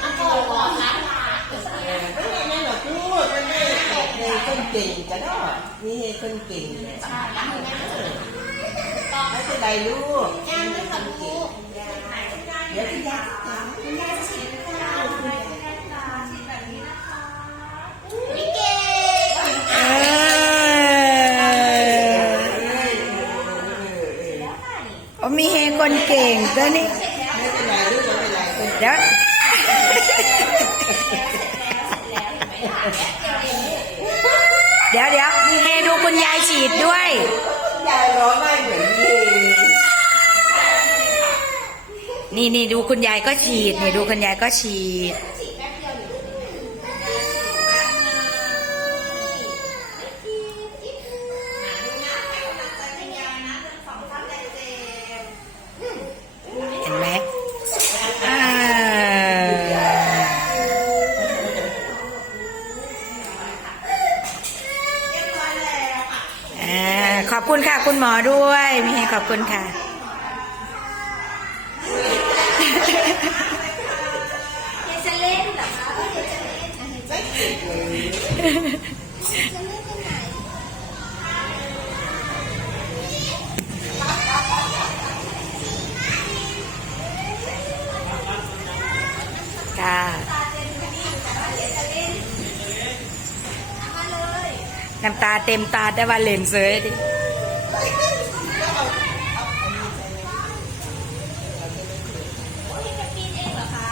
เอาก่อนก่อนนะไม่ได้ไม่หรอกพูดมันไม่ในคนเก่งจะได้นี่ให้คนเก่งเนี่ยล้างมือแม่เลยต่อไม่เป็นไรลูกแก้มด้วยค่ะลูกเดี๋ยวพี่ยาคุณแม่ฉีดค่ะคุณแม่ตาฉีดแบบนี้นะคะพี่เก๋เออโอ้มีเฮคนเก่งตัวนี้ไม่เป็นไรลูกไม่เป็นไรคนเดี๋ยว คุณยายฉีดด้วย ยายร้องได้เหมือนนี่นี่นี่ดูคุณยายก็ฉีดนี่ดูคุณยายก็ฉีด ขอบคุณค่ะ คุณหมอด้วยมีให้ขอบคุณค่ะเดี๋ยวจะเล่นเหรอคะ น้ำตาเต็มตาแต่ว่าเลนเซยดิพี่จะปีนเองเหรอคะ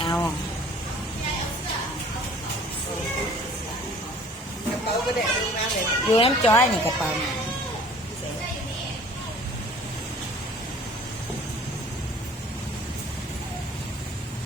เอาเขาก็ได้ดีมากเลยดูน้ำจ้อยนี่กระเป๋า